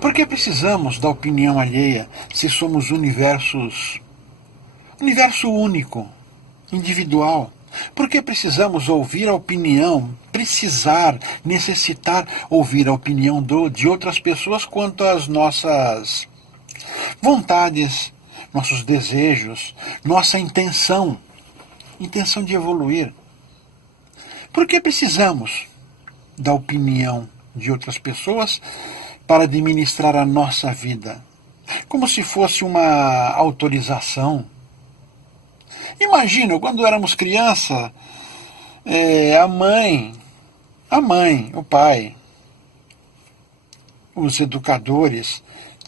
Por que precisamos da opinião alheia se somos universo único, individual? Por que precisamos ouvir a opinião, necessitar ouvir a opinião de outras pessoas quanto às nossas vontades, nossos desejos, nossa intenção de evoluir? Por que precisamos da opinião de outras pessoas para administrar a nossa vida? Como se fosse uma autorização. Imagina, quando éramos criança, a mãe, o pai, os educadores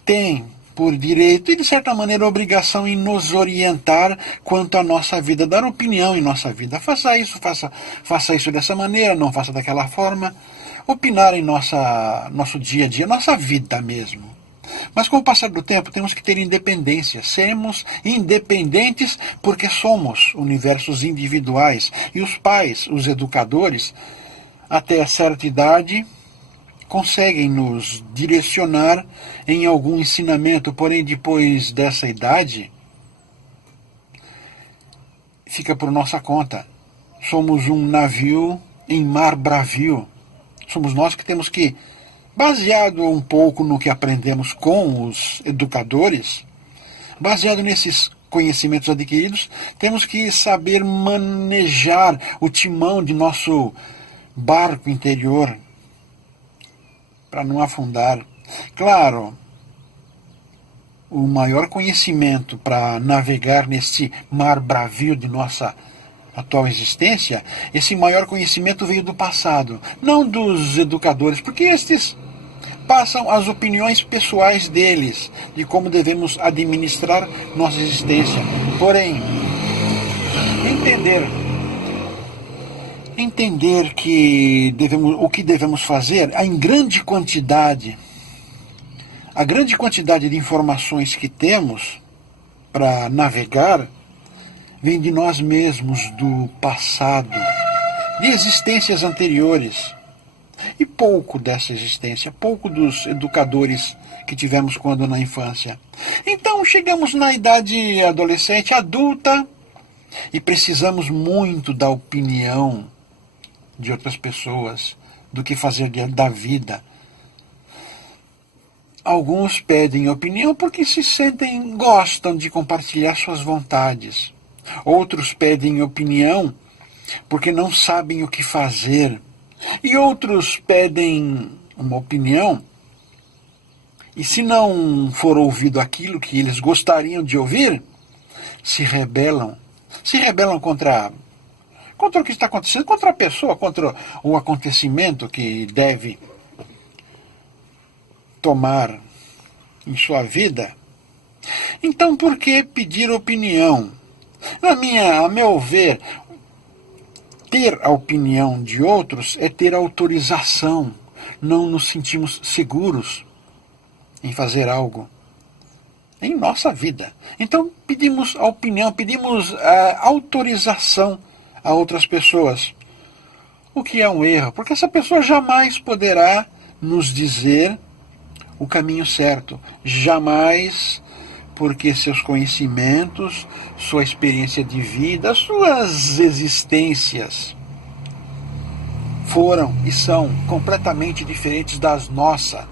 têm por direito e, de certa maneira, obrigação em nos orientar quanto à nossa vida, dar opinião em nossa vida. Faça isso dessa maneira, não faça daquela forma. Opinar em nosso dia a dia, nossa vida mesmo. Mas com o passar do tempo temos que ter independência. Seremos independentes porque somos universos individuais. E os pais, os educadores, até certa idade, conseguem nos direcionar em algum ensinamento. Porém, depois dessa idade, fica por nossa conta. Somos um navio em mar bravio. Somos nós que temos que, baseado um pouco no que aprendemos com os educadores, baseado nesses conhecimentos adquiridos, temos que saber manejar o timão de nosso barco interior para não afundar. Claro, o maior conhecimento para navegar nesse mar bravio de nossa atual existência, esse maior conhecimento veio do passado, não dos educadores, porque estes passam as opiniões pessoais deles, de como devemos administrar nossa existência. Porém, entender que o que devemos fazer, a grande quantidade de informações que temos para navegar, vem de nós mesmos, do passado, de existências anteriores. E pouco dessa existência, pouco dos educadores que tivemos quando na infância. Então chegamos na idade adolescente, adulta, e precisamos muito da opinião de outras pessoas, do que fazer da vida. Alguns pedem opinião porque gostam de compartilhar suas vontades. Outros pedem opinião porque não sabem o que fazer. E outros pedem uma opinião, e se não for ouvido aquilo que eles gostariam de ouvir, se rebelam. Se rebelam contra o que está acontecendo, contra a pessoa, contra o acontecimento que deve tomar em sua vida. Então, por que pedir opinião? A meu ver, ter a opinião de outros é ter autorização. Não nos sentimos seguros em fazer algo em nossa vida. Então pedimos a opinião, pedimos a autorização a outras pessoas. O que é um erro, porque essa pessoa jamais poderá nos dizer o caminho certo. Jamais, porque seus conhecimentos, sua experiência de vida, suas existências foram e são completamente diferentes da nossa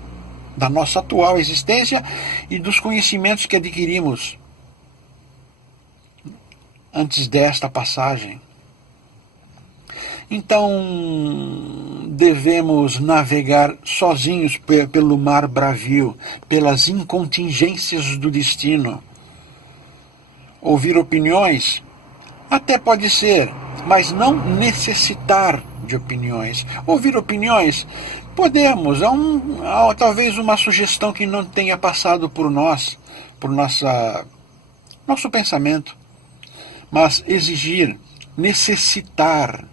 atual existência e dos conhecimentos que adquirimos antes desta passagem. Então, devemos navegar sozinhos pelo mar bravio, pelas incontingências do destino. Ouvir opiniões? Até pode ser, mas não necessitar de opiniões. Ouvir opiniões? Podemos, talvez uma sugestão que não tenha passado por nós, por nosso pensamento, mas exigir, necessitar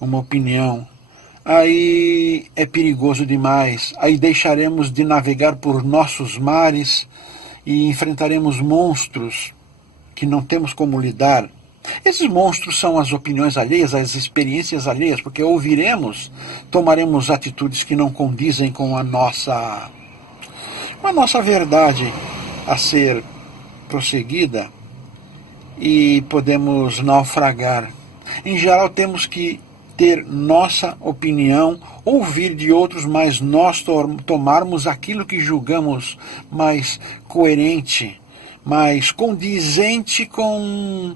uma opinião, aí é perigoso demais. Aí deixaremos de navegar por nossos mares e enfrentaremos monstros que não temos como lidar. Esses monstros são as opiniões alheias, as experiências alheias, porque ouviremos, tomaremos atitudes que não condizem com a nossa verdade a ser prosseguida e podemos naufragar. Em geral, temos que ter nossa opinião, ouvir de outros, mas nós tomarmos aquilo que julgamos mais coerente, mais condizente com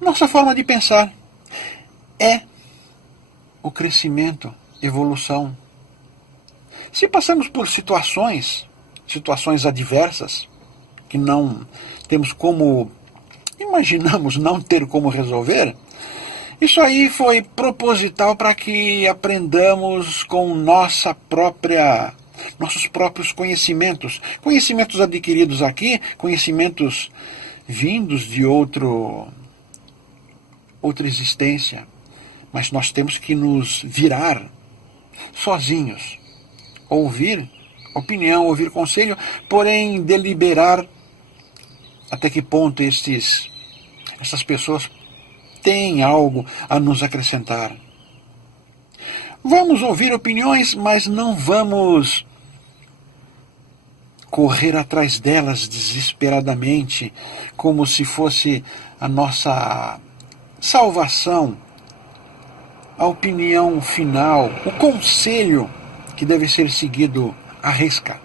nossa forma de pensar. É o crescimento, evolução. Se passamos por situações adversas, que não temos como, imaginamos não ter como resolver, isso aí foi proposital para que aprendamos com nossos próprios conhecimentos. Conhecimentos adquiridos aqui, conhecimentos vindos de outra existência. Mas nós temos que nos virar sozinhos. Ouvir opinião, ouvir conselho, porém deliberar até que ponto essas pessoas têm algo a nos acrescentar. Vamos ouvir opiniões, mas não vamos correr atrás delas desesperadamente, como se fosse a nossa salvação, a opinião final, o conselho que deve ser seguido à risca.